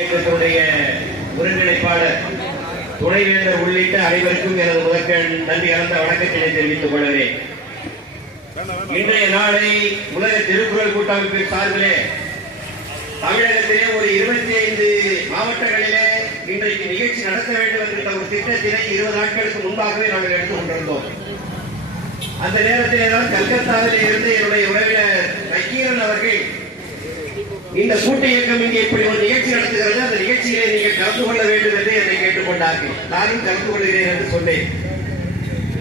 இயக்கத்தினுடைய ஒருங்கிணைப்பாளர் துணைவேந்தர் உள்ளிட்ட அனைவருக்கும் எனது முதற்கண் நன்றி கலந்த வணக்கத்தினை தெரிவித்துக் கொள்கிறேன். இன்றைய நாளை உலக திருக்குறள் கூட்டமைப்பின் சார்பிலே தமிழகத்திலே ஒரு 25 மாவட்டங்களிலே இன்றைக்கு நிகழ்ச்சி நடத்த வேண்டும் என்கிற ஒரு திட்டத்தினை 20 நாட்களுக்கு முன்பாகவே நாங்கள் எடுத்துக் கொண்டிருந்தோம். அந்த நேரத்திலே தான் கல்கத்தாவிலே இருந்து என்னுடைய உறவினர் நக்கீரன் அவர்கள் இந்த கூட்டு இயக்கம் இங்கே இப்படி ஒரு நிகழ்ச்சி நடத்துகிறது, அந்த நிகழ்ச்சியிலே நீங்கள் கலந்து கொள்ள வேண்டும் என்று என்னை கேட்டுக்கொண்டார்கள். நானும் கலந்து கொள்கிறேன் என்று சொன்னேன்.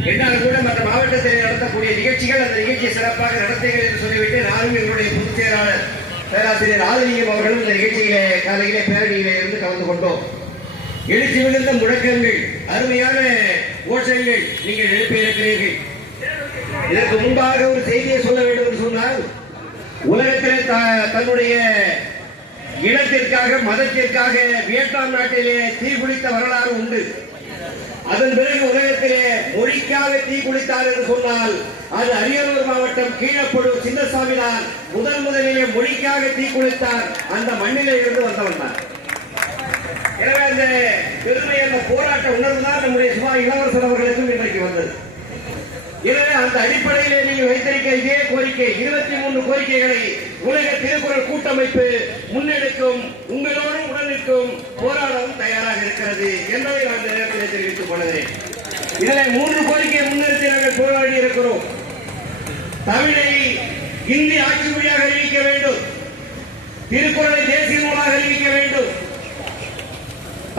என்னால் கூட மற்ற மாவட்டத்தில் நடத்தக்கூடிய நிகழ்ச்சிகள் அந்த நிகழ்ச்சியை சிறப்பாக நடத்துகிறேன் என்று சொல்லிவிட்டு நானும் எங்களுடைய பொதுச் செயலாளர் பேராசிரியர் ஆதலிங்கம் அவர்களும் இந்த நிகழ்ச்சியிலே காலையிலே பேரணியிலே இருந்து கலந்து கொண்டோம். எழுச்சி மிகுந்த முழக்கங்கள், அருமையான கோஷங்கள் நீங்கள் எழுப்பியிருக்கிறீர்கள். இதற்கு முன்பாக ஒரு செய்தியை சொல்ல வேண்டும் என்று சொன்னால், உலகத்திலே தன்னுடைய இனத்திற்காக மதத்திற்காக வியட்நாம் நாட்டிலே தீக்குளித்த வரலாறு உண்டு. அதன் பிறகு உலகத்திலே மொழிக்காக தீக்குளித்தார் என்று சொன்னால் அது அரியலூர் மாவட்டம் கீழப்படூர் சின்னசாமி தான் முதலிலே மொழிக்காக தீக்குளித்தார். அந்த மண்ணிலே இருந்து வந்தவன் தான். எனவே அந்த பெருமை, அந்த போராட்ட உணர்வு தான் நம்முடைய சுபா இளவரசர் அவர்களுக்கும் இன்றைக்கு வந்தது. எனவே அந்த அடிப்படையிலே நீங்கள் வைத்திருக்க இதே கோரிக்கை 23 கோரிக்கைகளை உலக திருக்குறள் கூட்டமைப்பு முன்னெடுக்கும், உங்களோடும் உடனிருக்கும் போராடவும் தயாராக இருக்கிறது என்பதை நான் இந்த நேரத்தில் தெரிவித்துக் கொள்கிறேன். இதில் 3 கோரிக்கையை முன்னிறுத்தி நாங்கள் போராடி இருக்கிறோம். தமிழை இந்தி ஆட்சி மொழியாக அறிவிக்க வேண்டும், திருக்குறளை தேசிய நூலாக அறிவிக்க வேண்டும்,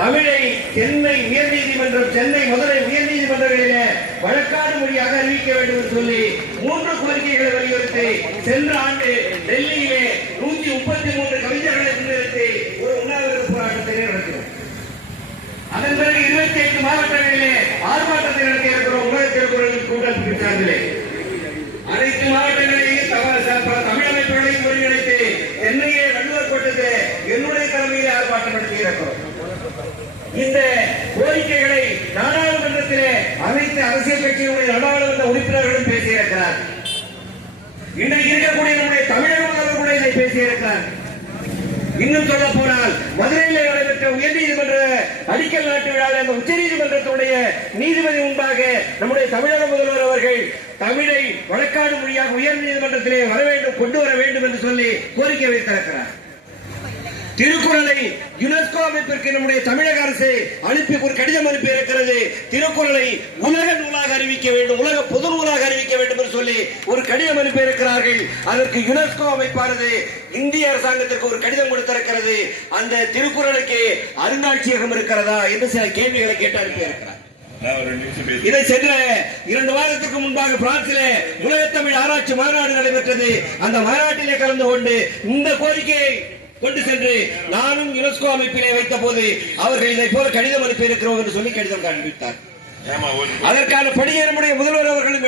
தமிழை சென்னை உயர்நீதிமன்றம், சென்னை மதுரை உயர்நீதிமன்றங்களிலே வழக்காடு மொழியாக அறிவிக்க வேண்டும் என்று சொல்லி 3 கோரிக்கைகளை வலியுறுத்தி சென்ற ஆண்டு டெல்லியிலே 133 கவிஞர்களை முன்னிறுத்தி ஒரு உண்ணாவிரத போராட்டத்தை நடத்தினோம். அதன் பிறகு 28 மாவட்டங்களிலே ஆர்ப்பாட்டத்தை நடத்தி இருக்கிறோம். உலக திருக்குறள் கூட்டமைப்பின் சார்பிலே அனைத்து மாவட்டங்களையும் தமிழ் அமைப்புகளையும் ஒருங்கிணைத்து சென்னையே வள்ளுவர் கோட்டத்தில் என்னுடைய தலைமையில் ஆர்ப்பாட்டம் நடத்தி இருக்கிறோம். இந்த கோரிக்கைகளை நாடாளுமன்றத்திலே அனைத்து அரசியல் கட்சிகளுடைய நாடாளுமன்ற உறுப்பினர்களும் பேசியிருக்கிறார். இன்றைக்கு இருக்கக்கூடிய நம்முடைய தமிழக முதல்வர் கூட இதை பேசியிருக்கிறார். இன்னும் சொல்ல போனால் மதுரையில் நடைபெற்ற உயர்நீதிமன்ற அடிக்கல் நாட்டு விழாவில் அந்த உச்ச நீதிமன்றத்துடைய நீதிபதி முன்பாக நம்முடைய தமிழக முதல்வர் அவர்கள் தமிழை வழக்காடு மொழியாக உயர் நீதிமன்றத்திலே வர வேண்டும், கொண்டு வர வேண்டும் என்று சொல்லி கோரிக்கை வைத்திருக்கிறார். திருக்குறளை யுனெஸ்கோ அமைப்பிற்கு நம்முடைய தமிழக அரசு அனுப்பி ஒரு கடிதம் அனுப்பி இருக்கிறது. திருக்குறளை உலக நூலாக அறிவிக்க வேண்டும், உலக பொது நூலாக அறிவிக்க வேண்டும் என்று சொல்லி ஒரு கடிதம் அனுப்பி இருக்கிறார்கள். அதற்கு யுனெஸ்கோ அமைப்பானது இந்திய அரசாங்கத்திற்கு ஒரு கடிதம் கொடுத்திருக்கிறது. அந்த திருக்குறளுக்கு அருங்காட்சியகம் இருக்கிறதா என்று சில கேள்விகளை கேட்டு அனுப்பி இருக்கிறார். இதை சென்ற 2 வாரத்திற்கு முன்பாக பிரான்சிலே உலகத்தமிழ் ஆராய்ச்சி மாநாடு நடைபெற்றது. அந்த மாநாட்டிலே கலந்து கொண்டு இந்த கோரிக்கையை கொண்டு சென்று நானும் யுனெஸ்கோ அமைப்பிலே வைத்த போது அவர்கள் இதை போல கடிதம் அனுப்பி இருக்கிறோம் என்று சொல்லி கடிதம் காண்பித்தார். அதற்கான படியை நம்முடைய முதல்வர் அவர்கள்